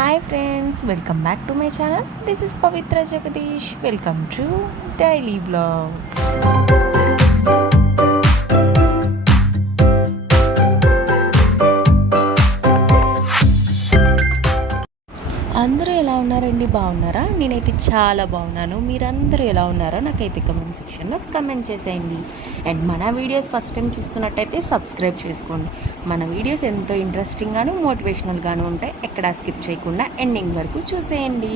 Hi friends, welcome back to my channel. This is Pavitra Jagadish. Welcome to Daily Vlogs. అందరూ ఎలా ఉన్నారండి? బాగున్నారా? నేనైతే చాలా బాగున్నాను. మీరందరూ ఎలా ఉన్నారో నాకైతే కమెంట్ సెక్షన్లో కమెంట్ చేసేయండి. అండ్ మన వీడియోస్ ఫస్ట్ టైం చూస్తున్నట్టయితే సబ్స్క్రైబ్ చేసుకోండి. మన వీడియోస్ ఎంతో ఇంట్రెస్టింగ్గాను మోటివేషనల్గాను ఉంటాయి. ఎక్కడా స్కిప్ చేయకుండా ఎండింగ్ వరకు చూసేయండి.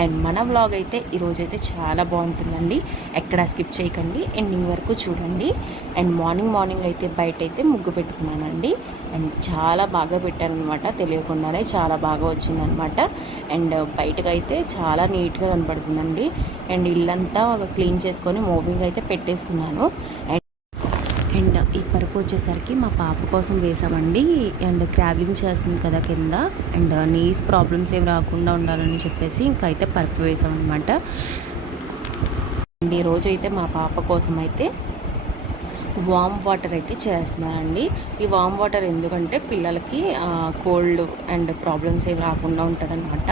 అండ్ మన వ్లాగ్ అయితే ఈరోజైతే చాలా బాగుంటుందండి. ఎక్కడా స్కిప్ చేయకండి, ఎండింగ్ వరకు చూడండి. అండ్ మార్నింగ్ అయితే బయట అయితే ముగ్గు పెట్టుకున్నానండి. అండ్ చాలా బాగా పెట్టాను అనమాట, తెలియకుండానే చాలా బాగా వచ్చిందనమాట. అండ్ బయటకు అయితే చాలా నీట్గా కనపడుతుందండి. అండ్ ఇల్లంతా క్లీన్ చేసుకొని మూవింగ్ అయితే పెట్టేసుకున్నాను. అండ్ ఈ పరుపు వచ్చేసరికి మా పాప కోసం వేసామండి. అండ్ ట్రావెలింగ్ చేస్తుంది కదా కింద, అండ్ నీస్ ప్రాబ్లమ్స్ ఏమి రాకుండా ఉండాలని చెప్పేసి ఇంకా అయితే పరుపు వేసామన్నమాట. అండ్ ఈరోజు అయితే మా పాప కోసం అయితే వామ్ వాటర్ అయితే చేస్తున్నానండి. ఈ వామ్ వాటర్ ఎందుకంటే పిల్లలకి కోల్డ్ అండ్ ప్రాబ్లమ్స్ ఏమి రాకుండా ఉంటుందన్నమాట.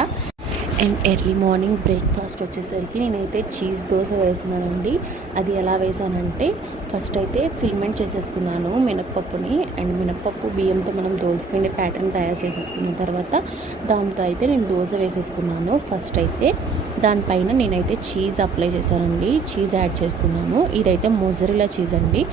అండ్ ఎర్లీ మార్నింగ్ బ్రేక్ఫాస్ట్ వచ్చేసరికి నేనైతే చీజ్ దోశ వేస్తున్నానండి. అది ఎలా వేసానంటే ఫస్ట్ అయితే ఫిల్మెంట్ చేసేసుకున్నాను మినప్పప్పుని. అండ్ మినప్పప్పు బియ్యంతో మనం దోశపిండి ప్యాటర్న్ తయారు చేసేసుకున్న తర్వాత దాంతో అయితే నేను దోశ వేసేసుకున్నాను. ఫస్ట్ అయితే దానిపైన నేనైతే చీజ్ అప్లై చేశానండి, చీజ్ యాడ్ చేసుకున్నాను. ఇదైతే మొజరెల్లా చీజ్ అండి.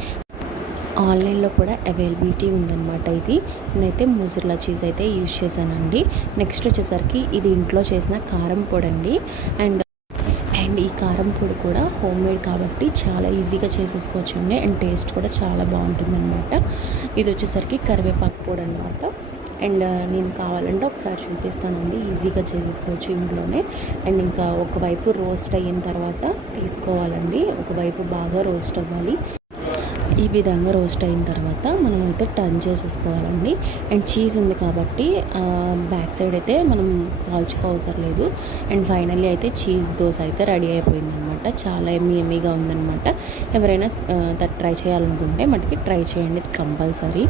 ఆన్లైన్లో కూడా అవైలబిలిటీ ఉందన్నమాట. ఇది నేనైతే మొజరెల్లా చీజ్ అయితే యూజ్ చేశానండి. నెక్స్ట్ వచ్చేసరికి ఇది ఇంట్లో చేసిన కారం పొడి అండి. అండ్ ఈ కారం పొడి కూడా హోమ్ మేడ్ కాబట్టి చాలా ఈజీగా చేసేసుకోవచ్చండి. అండ్ టేస్ట్ కూడా చాలా బాగుంటుందన్నమాట. ఇది వచ్చేసరికి కరివేపాకు పొడి అనమాట. అండ్ నేను కావాలంటే ఒకసారి చూపిస్తానండి, ఈజీగా చేసేసుకోవచ్చు ఇంట్లోనే. అండ్ ఇంకా ఒకవైపు రోస్ట్ అయిన తర్వాత తీసుకోవాలండి. ఒకవైపు బాగా రోస్ట్ అవ్వాలి. ఈ విధంగా రోస్ట్ అయిన తర్వాత మనమైతే టర్న్ చేసేసుకోవాలండి. అండ్ చీజ్ ఉంది కాబట్టి బ్యాక్ సైడ్ అయితే మనం కాల్చుకోవసరం లేదు. అండ్ ఫైనల్లీ అయితే చీజ్ దోశ అయితే రెడీ అయిపోయిందనమాట. చాలా ఎమ్మీగా ఉందనమాట. ఎవరైనా ట్రై చేయాలనుకుంటే మటుకి ట్రై చేయండి కంపల్సరీ.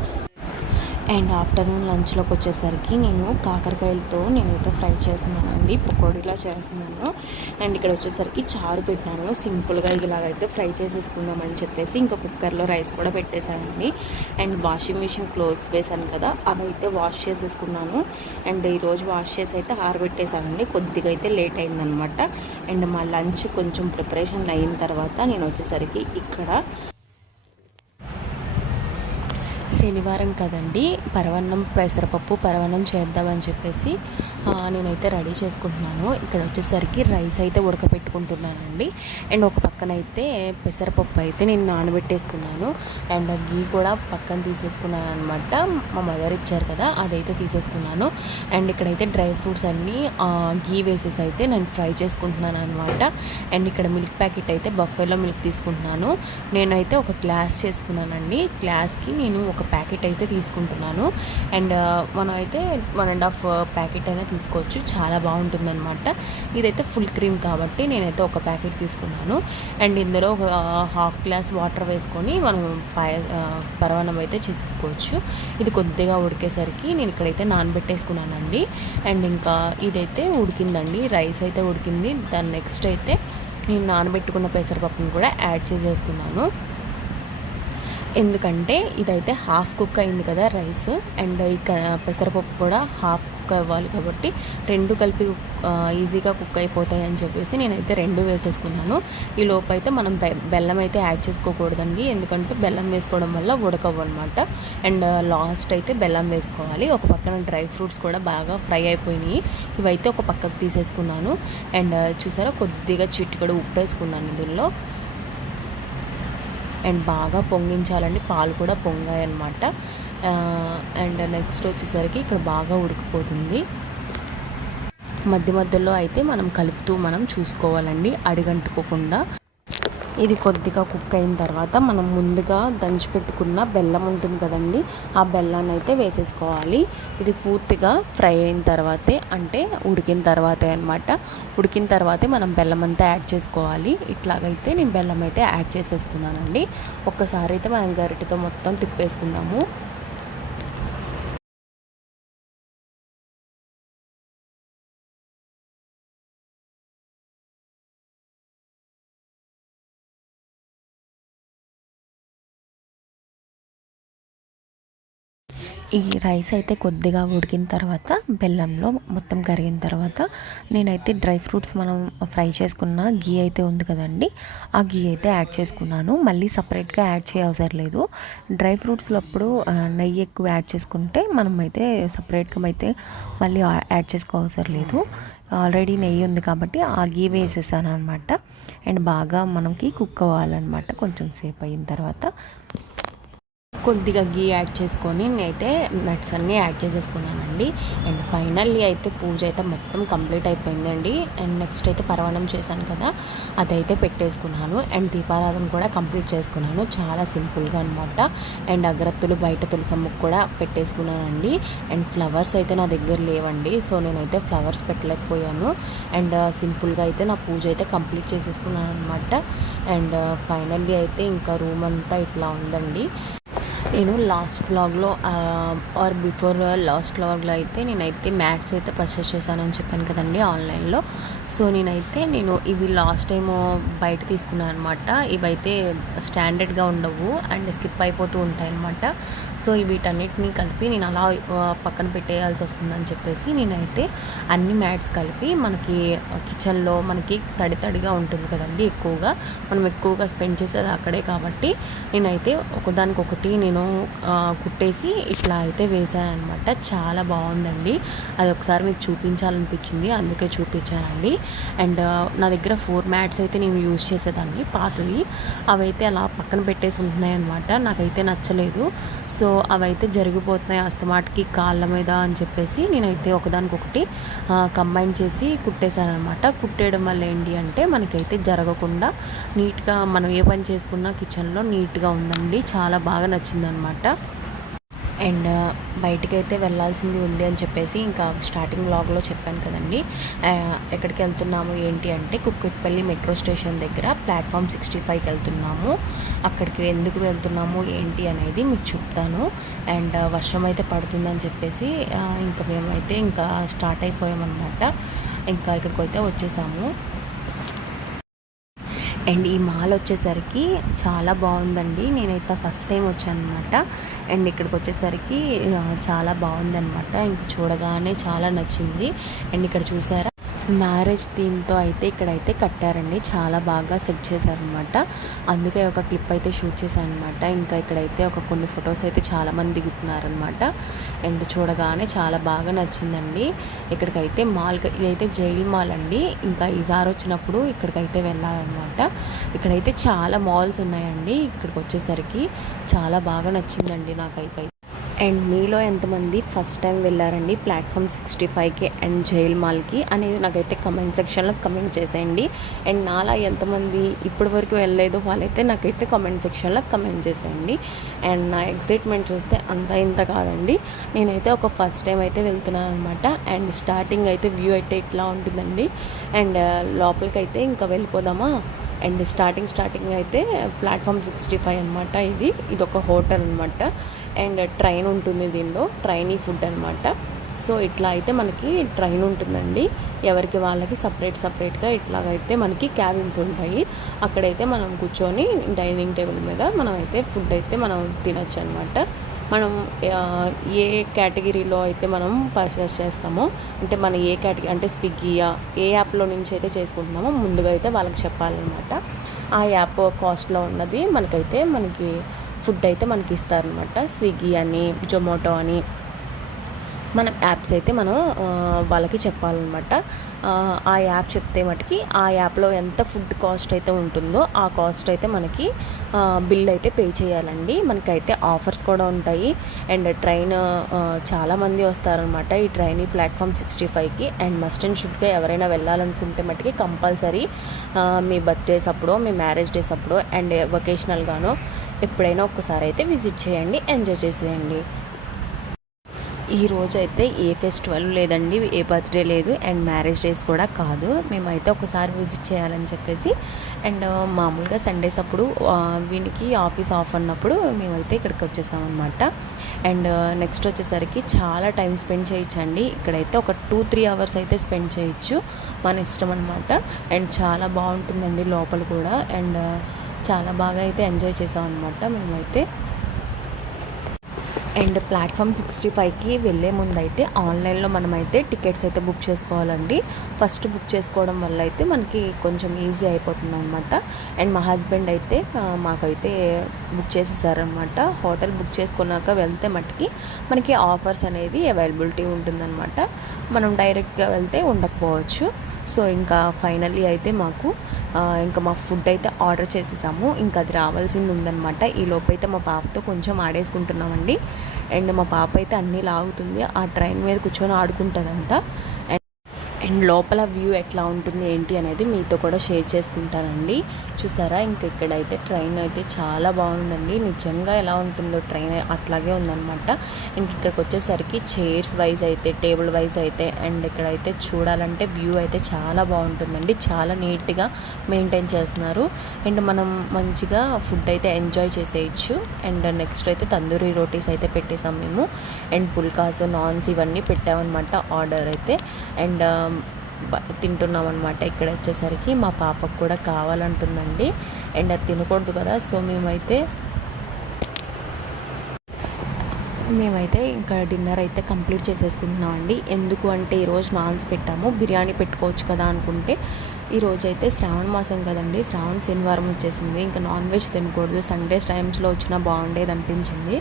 అండ్ ఆఫ్టర్నూన్ లంచ్లోకి వచ్చేసరికి నేను కాకరకాయలతో నేనైతే ఫ్రై చేస్తున్నానండి, పకోడీలా చేస్తున్నాను. అండ్ ఇక్కడ వచ్చేసరికి చారు పెట్టినాను. సింపుల్గా ఇలాగైతే ఫ్రై చేసేసుకుందామని చెప్పేసి ఇంకా కుక్కర్లో రైస్ కూడా పెట్టేశానండి. అండ్ వాషింగ్ మిషన్ క్లోత్స్ వేసాను కదా, అవైతే వాష్ చేసేసుకున్నాను. అండ్ ఈరోజు వాష్ చేసి అయితే ఆరబెట్టేశానండి. కొద్దిగా అయితే లేట్ అయిందనమాట. అండ్ మా లంచ్ కొంచెం ప్రిపరేషన్ అయిన తర్వాత నేను వచ్చేసరికి ఇక్కడ శనివారం కదండి, పెసరపప్పు పరవన్నం చేద్దామని చెప్పేసి నేనైతే రెడీ చేసుకుంటున్నాను. ఇక్కడ వచ్చేసరికి రైస్ అయితే ఉడకపెట్టుకుంటున్నానండి. అండ్ ఒక పక్కన అయితే పెసరపప్పు అయితే నేను నానబెట్టేసుకున్నాను. అండ్ గీ కూడా పక్కన తీసేసుకున్నాను అనమాట. మా మదర్ ఇచ్చారు కదా, అదైతే తీసేసుకున్నాను. అండ్ ఇక్కడైతే డ్రై ఫ్రూట్స్ అన్నీ గీ వేసేసి అయితే నేను ఫ్రై చేసుకుంటున్నాను అనమాట. అండ్ ఇక్కడ మిల్క్ ప్యాకెట్ అయితే బఫేలో మిల్క్ తీసుకుంటున్నాను. నేనైతే ఒక గ్లాస్ చేసుకున్నానండి. గ్లాస్కి నేను ఒక ప్యాకెట్ అయితే తీసుకుంటున్నాను. అండ్ మనం అయితే 1.5 ప్యాకెట్ అయినా తీసుకోవచ్చు, చాలా బాగుంటుందన్నమాట. ఇదైతే ఫుల్ క్రీమ్ కాబట్టి నేనైతే ఒక ప్యాకెట్ తీసుకున్నాను. అండ్ ఇందులో ఒక హాఫ్ గ్లాస్ వాటర్ వేసుకొని మనం పరమాన్నం అయితే చేసేసుకోవచ్చు. ఇది కొద్దిగా ఉడికేసరికి నేను ఇక్కడైతే నానబెట్టేసుకున్నానండి. అండ్ ఇంకా ఇదైతే ఉడికిందండి, రైస్ అయితే ఉడికింది. దాని నెక్స్ట్ అయితే నేను నానబెట్టుకున్న పెసరపప్పును కూడా యాడ్ చేసేసుకున్నాను. ఎందుకంటే ఇదైతే హాఫ్ కుక్ అయింది కదా రైస్, అండ్ ఈ పెసరపప్పు కూడా హాఫ్ కుక్ అవ్వాలి కాబట్టి రెండు కలిపి ఈజీగా కుక్ అయిపోతాయి అని చెప్పేసి నేనైతే రెండు వేసేసుకున్నాను. ఈ లోపు అయితే మనం బెల్లం అయితే యాడ్ చేసుకోకూడదండి, ఎందుకంటే బెల్లం వేసుకోవడం వల్ల ఉడకవు అనమాట. అండ్ లాస్ట్ అయితే బెల్లం వేసుకోవాలి. ఒక పక్కన డ్రై ఫ్రూట్స్ కూడా బాగా ఫ్రై అయిపోయినాయి. ఇవైతే ఒక పక్కకు తీసేసుకున్నాను. అండ్ చూసారా, కొద్దిగా చిటికెడు ఉప్పు వేసుకున్నాను ఇందులో. అండ్ బాగా పొంగించాలండి, పాలు కూడా పొంగాయి అన్నమాట. అండ్ నెక్స్ట్ వచ్చేసరికి ఇక్కడ బాగా ఉడికిపోతుంది. మధ్యలో అయితే మనం కలుపుతూ చూసుకోవాలండి, అడుగంటుకోకుండా. ఇది కొద్దిగా కుక్ అయిన తర్వాత మనం ముందుగా దంచిపెట్టుకున్న బెల్లం ఉంటుంది కదండి, ఆ బెల్లాన్ని అయితే వేసేసుకోవాలి. ఇది పూర్తిగా ఫ్రై అయిన తర్వాతే, అంటే ఉడికిన తర్వాతే అనమాట. ఉడికిన తర్వాతే మనం బెల్లం అంతా యాడ్ చేసుకోవాలి. ఇట్లాగైతే నేను బెల్లం అయితే యాడ్ చేసేసుకున్నానండి. ఒక్కసారి అయితే మనం గరిటెతో మొత్తం తిప్పేసుకుందాము. ఈ రైస్ అయితే కొద్దిగా ఉడికిన తర్వాత బెల్లంలో మొత్తం కరిగిన తర్వాత నేనైతే డ్రై ఫ్రూట్స్ మనం ఫ్రై చేసుకున్న గీ అయితే ఉంది కదండి, ఆ గీ అయితే యాడ్ చేసుకున్నాను. మళ్ళీ సపరేట్గా యాడ్ చేయవసరం లేదు. డ్రై ఫ్రూట్స్లో అప్పుడు నెయ్యి ఎక్కువ యాడ్ చేసుకుంటే మనం అయితే సపరేట్గా అయితే మళ్ళీ యాడ్ చేసుకోవసరం లేదు. ఆల్రెడీ నెయ్యి ఉంది కాబట్టి ఆ గీ వేసేసాను అనమాట. అండ్ బాగా మనకి కుక్ అవ్వాలన్నమాట. కొంచెం సేపు అయిన తర్వాత కొద్దిగా గీ యాడ్ చేసుకొని నేనైతే నట్స్ అన్నీ యాడ్ చేసేసుకున్నానండి. అండ్ ఫైనల్లీ అయితే పూజ అయితే మొత్తం కంప్లీట్ అయిపోయిందండి. అండ్ నెక్స్ట్ అయితే పరవణం చేశాను కదా, అదైతే పెట్టేసుకున్నాను. అండ్ దీపారాధన కూడా కంప్లీట్ చేసుకున్నాను, చాలా సింపుల్గా అనమాట. అండ్ అగరత్తులు బయట తులసమ్మకు కూడా పెట్టేసుకున్నానండి. అండ్ ఫ్లవర్స్ అయితే నా దగ్గర లేవండి, సో నేనైతే ఫ్లవర్స్ పెట్టలేకపోయాను. అండ్ సింపుల్గా అయితే నా పూజ అయితే కంప్లీట్ చేసేసుకున్నాను అనమాట. అండ్ ఫైనల్లీ అయితే ఇంకా రూమ్ అంతా ఇట్లా ఉందండి. నేను లాస్ట్ వ్లాగ్లో ఆర్ బిఫోర్ లాస్ట్ వ్లాగ్లో అయితే నేనైతే మ్యాట్స్ అయితే పర్చేస్ చేశానని చెప్పాను కదండి ఆన్లైన్లో. సో నేను ఇవి లాస్ట్ టైం బయట తీసుకున్నాను అనమాట. ఇవైతే స్టాండర్డ్గా ఉండవు అండ్ స్కిప్ అయిపోతూ ఉంటాయి అనమాట. సో వీటన్నిటిని కలిపి నేను అలా పక్కన పెట్టేయాల్సి వస్తుందని చెప్పేసి నేనైతే అన్ని మ్యాట్స్ కలిపి మనకి కిచెన్లో మనకి తడిగా ఉంటుంది కదండి, మనం ఎక్కువగా స్పెండ్ చేసేది అక్కడే కాబట్టి నేనైతే ఒకదానికొకటి నేను కుట్టేసి ఇట్లా అయితే వేసాను అనమాట. చాలా బాగుందండి. అది ఒకసారి మీకు చూపించాలనిపించింది, అందుకే చూపించానండి. అండ్ నా దగ్గర 4 మ్యాట్స్ అయితే నేను యూజ్ చేసేదాన్ని పాతవి. అవైతే అలా పక్కన పెట్టేసి ఉంటున్నాయి అనమాట. నాకైతే నచ్చలేదు. సో అవైతే జరిగిపోతున్నాయి అస్తమాటికి కాళ్ళ మీద అని చెప్పేసి నేనైతే ఒకదానికొకటి కంబైన్ చేసి కుట్టేశాను అనమాట. కుట్టేయడం వల్ల ఏంటి అంటే మనకైతే జరగకుండా నీట్గా మనం ఏ పని చేసుకున్నా కిచెన్లో నీట్గా ఉందండి. చాలా బాగా నచ్చింది అనమాట. అండ్ బయటికైతే వెళ్ళాల్సింది ఉంది అని చెప్పేసి ఇంకా స్టార్టింగ్ వ్లాగ్లో చెప్పాను కదండి, ఎక్కడికి వెళ్తున్నాము ఏంటి అంటే కుక్కట్పల్లి మెట్రో స్టేషన్ దగ్గర ప్లాట్ఫామ్ 65కి వెళ్తున్నాము. అక్కడికి ఎందుకు వెళ్తున్నాము ఏంటి అనేది మీకు చెప్తాను. అండ్ వర్షం అయితే పడుతుందని చెప్పేసి ఇంకా మేమైతే ఇంకా స్టార్ట్ అయిపోయామన్నమాట. ఇంకా ఇక్కడికి అయితే వచ్చేసాము. అండ్ ఈ మాల్ వచ్చేసరికి చాలా బాగుందండి. నేనైతే ఫస్ట్ టైం వచ్చాను అనమాట. అండ్ ఇక్కడికి వచ్చేసరికి చాలా బాగుందన్నమాట. ఇంక చూడగానే చాలా నచ్చింది. అండ్ ఇక్కడ చూసారా మ్యారేజ్ థీమ్తో అయితే ఇక్కడైతే కట్టారండి, చాలా బాగా సెట్ చేశారనమాట. అందుకే ఒక క్లిప్ అయితే షూట్ చేశాను అనమాట. ఇంకా ఇక్కడైతే కొన్ని ఫొటోస్ అయితే చాలామంది దిగుతున్నారనమాట. అండ్ చూడగానే చాలా బాగా నచ్చిందండి. ఇక్కడికైతే ఇదైతే జైల్ మాల్ అండి. ఇంకా ఈసారి వచ్చినప్పుడు ఇక్కడికైతే వెళ్ళాలన్నమాట. ఇక్కడైతే చాలా మాల్స్ ఉన్నాయండి. ఇక్కడికి వచ్చేసరికి చాలా బాగా నచ్చిందండి నాకైతే. అండ్ మీలో ఎంతమంది ఫస్ట్ టైం వెళ్ళారండి ప్లాట్ఫామ్ 65కి అండ్ జైల్ మాల్కి అనేది నాకైతే కమెంట్ సెక్షన్లో కమెంట్ చేసేయండి. అండ్ నాలా ఎంతమంది ఇప్పటి వరకు వెళ్ళలేదు వాళ్ళైతే నాకైతే కమెంట్ సెక్షన్లో కమెంట్ చేసేయండి. అండ్ నా ఎక్సైట్మెంట్ చూస్తే అంత ఇంత కాదండి. నేనైతే ఫస్ట్ టైం అయితే వెళ్తున్నాను అనమాట. అండ్ స్టార్టింగ్ అయితే వ్యూ అయితే ఇట్లా ఉంటుందండి. అండ్ లోపలికి అయితే ఇంకా వెళ్ళిపోదామా. అండ్ స్టార్టింగ్ అయితే ప్లాట్ఫామ్ 65 అనమాట. ఇది ఒక హోటల్ అనమాట. అండ్ ట్రైన్ ఉంటుంది దీనిలో, ట్రైనీ ఫుడ్ అనమాట. సో ఇట్లా అయితే మనకి ట్రైన్ ఉంటుందండి. ఎవరికి వాళ్ళకి సపరేట్గా ఇట్లాగైతే మనకి క్యాబిన్స్ ఉంటాయి. అక్కడైతే మనం కూర్చొని డైనింగ్ టేబుల్ మీద మనమైతే ఫుడ్ అయితే మనం తినచ్చు అనమాట. మనం ఏ కేటగిరీలో అయితే మనం పర్చేస్ చేస్తామో అంటే మన ఏ కేటగిరీ అంటే స్విగ్గీయా ఏ యాప్లో నుంచి అయితే చేసుకుంటున్నామో ముందుగా అయితే వాళ్ళకి చెప్పాలన్నమాట. ఆ యాప్ కాస్ట్లో ఉన్నది మనకి ఫుడ్ అయితే మనకి ఇస్తారనమాట. స్విగ్గీ అని జొమాటో అని మనం యాప్స్ అయితే మనం వాళ్ళకి చెప్పాలన్నమాట. ఆ యాప్ చెప్తే మటుకి ఆ యాప్లో ఎంత ఫుడ్ కాస్ట్ అయితే ఉంటుందో ఆ కాస్ట్ అయితే మనకి బిల్ అయితే పే చేయాలండి. మనకైతే ఆఫర్స్ కూడా ఉంటాయి. అండ్ ట్రైన్ చాలామంది వస్తారనమాట ఈ ట్రైన్ ప్లాట్ఫామ్ 65కి. అండ్ మస్ట్ అండ్ షుడ్గా ఎవరైనా వెళ్ళాలనుకుంటే మటుకి కంపల్సరీ మీ బర్త్డేస్ అప్పుడు మీ మ్యారేజ్ డేస్ అప్పుడు అండ్ వొకేషనల్గానో ఎప్పుడైనా ఒక్కసారి అయితే విజిట్ చేయండి, ఎంజాయ్ చేసేయండి. ఈరోజు అయితే ఏ ఫెస్టివల్ లేదండి, ఏ బర్త్డే లేదు అండ్ మ్యారేజ్ డేస్ కూడా కాదు. మేమైతే ఒకసారి విజిట్ చేయాలని చెప్పేసి అండ్ మామూలుగా సండేస్ అప్పుడు వీనికి ఆఫీస్ ఆఫ్ అన్నప్పుడు మేమైతే ఇక్కడికి వచ్చేసామన్నమాట. అండ్ నెక్స్ట్ వచ్చేసరికి చాలా టైం స్పెండ్ చేయొచ్చండి. ఇక్కడైతే 2-3 అవర్స్ అయితే స్పెండ్ చేయొచ్చు, మన ఇష్టం అనమాట. అండ్ చాలా బాగుంటుందండి లోపల కూడా. అండ్ చాలా బాగా అయితే ఎంజాయ్ చేసాం అనమాట మేమైతే. అండ్ ప్లాట్ఫామ్ 65కి వెళ్ళే ముందు అయితే ఆన్లైన్లో మనమైతే టికెట్స్ అయితే బుక్ చేసుకోవాలండి. ఫస్ట్ బుక్ చేసుకోవడం వల్ల అయితే మనకి కొంచెం ఈజీ అయిపోతుంది అనమాట. అండ్ మా హస్బెండ్ అయితే మాకైతే బుక్ చేసేసారనమాట. హోటల్ బుక్ చేసుకున్నాక వెళ్తే మట్టుకి మనకి ఆఫర్స్ అనేది అవైలబిలిటీ ఉంటుందన్నమాట. మనం డైరెక్ట్గా వెళ్తే ఉండకపోవచ్చు. సో ఇంకా ఫైనల్లీ అయితే మాకు ఇంకా మా ఫుడ్ అయితే ఆర్డర్ చేసేసాము. ఇంకా అది రావాల్సింది ఉందన్నమాట. ఈ లోపు అయితే మా పాపతో కొంచెం ఆడేసుకుంటున్నామండి. అండ్ మా పాప అయితే అన్నీ లాగుతుంది. ఆ ట్రైన్ మీద కూర్చొని ఆడుకుంటుందంట. అండ్ లోపల వ్యూ ఎట్లా ఉంటుంది ఏంటి అనేది మీతో కూడా షేర్ చేసుకుంటానండి. చూసారా, ఇంక ఇక్కడైతే ట్రైన్ అయితే చాలా బాగుందండి. నిజంగా ఎలా ఉంటుందో ట్రైన్ అట్లాగే ఉందన్నమాట. ఇంక ఇక్కడికి వచ్చేసరికి చైర్స్ వైజ్ అయితే, టేబుల్ వైజ్ అయితే, అండ్ ఇక్కడైతే చూడాలంటే వ్యూ అయితే చాలా బాగుంటుందండి. చాలా నీట్గా మెయింటైన్ చేస్తున్నారు. అండ్ మనం మంచిగా ఫుడ్ అయితే ఎంజాయ్ చేసేయచ్చు. అండ్ నెక్స్ట్ అయితే తందూరి రోటీస్ అయితే పెట్టేసాం మేము. అండ్ పుల్కాస్, నాన్స్ ఇవన్నీ పెట్టామన్నమాట ఆర్డర్ అయితే. అండ్ తింటున్నాం అనమాట. ఇక్కడ వచ్చేసరికి మా పాపకు కూడా కావాలంటుందండి. అండ్ అది తినకూడదు కదా, సో మేమైతే ఇంకా డిన్నర్ అయితే కంప్లీట్ చేసేసుకుంటున్నామండి. ఎందుకు అంటే ఈరోజు నాన్స్ పెట్టాము, బిర్యానీ పెట్టుకోవచ్చు కదా అనుకుంటే, ఈరోజు అయితే శ్రావణ మాసం కదండి, శ్రావణ శనివారం వచ్చేసింది. ఇంకా నాన్ వెజ్ తినకూడదు, సండేస్ టైమ్స్లో వచ్చినా బాగుండేది అనిపించింది.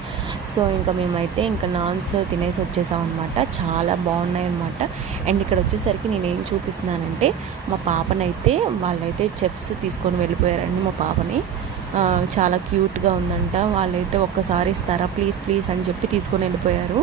సో ఇంకా మేమైతే ఇంకా నాన్స్ తినేసి వచ్చేసాం అనమాట. చాలా బాగున్నాయి అనమాట. అండ్ ఇక్కడ వచ్చేసరికి నేనేం చూపిస్తున్నానంటే, మా పాపనైతే వాళ్ళైతే చెఫ్స్ తీసుకొని వెళ్ళిపోయారండి మా పాపని. చాలా క్యూట్గా ఉందంట. వాళ్ళైతే ఒక్కసారి ఇస్తారా ప్లీజ్ ప్లీజ్ అని చెప్పి తీసుకొని వెళ్ళిపోయారు.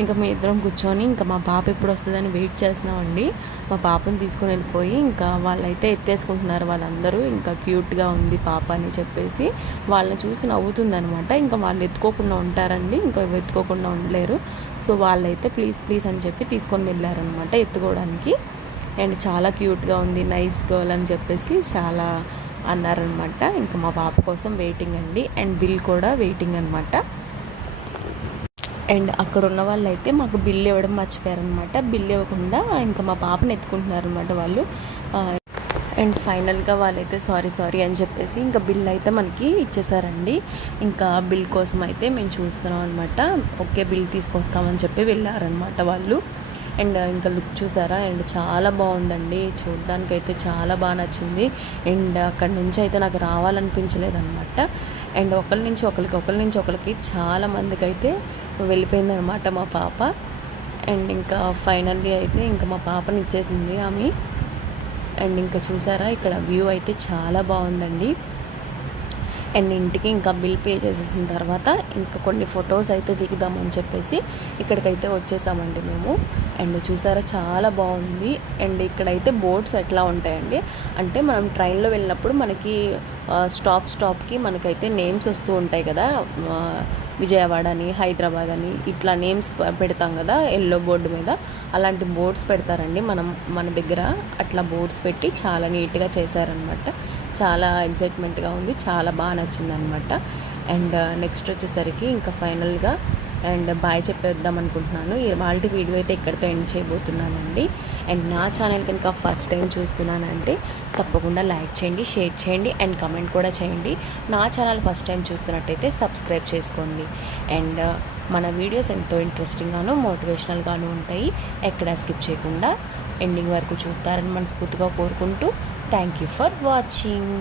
ఇంకా మీ ఇద్దరం కూర్చొని ఇంకా మా పాప ఎప్పుడు వస్తుందని వెయిట్ చేస్తున్నామండి. మా పాపని తీసుకొని వెళ్ళిపోయి ఇంకా వాళ్ళైతే ఎత్తేసుకుంటున్నారు వాళ్ళందరూ. ఇంకా క్యూట్గా ఉంది పాప అని చెప్పేసి వాళ్ళని చూసి నవ్వుతుందనమాట. ఇంకా వాళ్ళు ఎత్తుకోకుండా ఉంటారండి, ఇంకా ఎత్తుకోకుండా ఉండలేరు. సో వాళ్ళైతే ప్లీజ్ ప్లీజ్ అని చెప్పి తీసుకొని వెళ్ళారనమాట ఎత్తుకోవడానికి. అండ్ చాలా క్యూట్గా ఉంది, నైస్ గర్ల్ అని చెప్పేసి చాలా అన్నారనమాట. ఇంకా మా పాప కోసం వెయిటింగ్ అండి. అండ్ బిల్ కూడా వెయిటింగ్ అనమాట. అండ్ అక్కడ ఉన్న వాళ్ళు అయితే మాకు బిల్ ఇవ్వడం మర్చిపోయారనమాట. బిల్ ఇవ్వకుండా ఇంకా మా పాపను ఎత్తుకుంటున్నారనమాట వాళ్ళు. అండ్ ఫైనల్గా వాళ్ళైతే సారీ అని చెప్పేసి ఇంకా బిల్ అయితే మనకి ఇచ్చేసారండి. ఇంకా బిల్ కోసం అయితే మేము చూస్తున్నాం అనమాట. ఓకే బిల్ తీసుకొస్తామని చెప్పి వెళ్ళారనమాట వాళ్ళు. అండ్ ఇంకా లుక్ చూసారా, అండ్ చాలా బాగుందండి. చూడడానికి అయితే చాలా బాగా నచ్చింది. అండ్ అక్కడి నుంచి అయితే నాకు రావాలనిపించలేదన్నమాట. అండ్ ఒకరి నుంచి ఒకరికి చాలా మందికి అయితే వెళ్ళిపోయిందనమాట మా పాప. అండ్ ఇంకా ఫైనల్లీ అయితే ఇంకా మా పాపని ఇచ్చేసింది ఆమె. అండ్ ఇంకా చూసారా, ఇక్కడ వ్యూ అయితే చాలా బాగుందండి. అండ్ ఇంటికి ఇంకా బిల్ పే చేసేసిన తర్వాత ఇంకా కొన్ని ఫొటోస్ అయితే దిగుదామని చెప్పేసి ఇక్కడికైతే వచ్చేసామండి మేము. అండ్ చూసారా చాలా బాగుంది. అండ్ ఇక్కడైతే బోట్స్ ఎట్లా ఉంటాయండి అంటే, మనం ట్రైన్లో వెళ్ళినప్పుడు మనకి స్టాప్కి మనకైతే నేమ్స్ వస్తూ ఉంటాయి కదా, విజయవాడ అని, హైదరాబాద్ అని ఇట్లా నేమ్స్ పెడతాం కదా ఎల్లో బోర్డు మీద. అలాంటి బోర్డ్స్ పెడతారండి మన దగ్గర. అట్లా బోర్డ్స్ పెట్టి చాలా నీట్గా చేశారనమాట. చాలా ఎగ్జైట్మెంట్గా ఉంది, చాలా బాగా నచ్చింది అనమాట. అండ్ నెక్స్ట్ వచ్చేసరికి ఇంకా ఫైనల్గా అండ్ బాయ్ చెప్పేద్దాం అనుకుంటున్నాను. వాళ్ళ వీడియో అయితే ఇక్కడితో ఎండ్ చేయబోతున్నానండి. అండ్ నా ఛానల్ కనుక ఫస్ట్ టైం చూస్తున్నానంటే తప్పకుండా లైక్ చేయండి, షేర్ చేయండి అండ్ కమెంట్ కూడా చేయండి. నా ఛానల్ ఫస్ట్ టైం చూస్తున్నట్టయితే సబ్స్క్రైబ్ చేసుకోండి. అండ్ మన వీడియోస్ ఎంతో ఇంట్రెస్టింగ్గాను మోటివేషనల్గాను ఉంటాయి. ఎక్కడా స్కిప్ చేయకుండా ఎండింగ్ వరకు చూస్తారని మనస్ఫూర్తిగా కోరుకుంటూ థ్యాంక్ యూ ఫర్ వాచింగ్.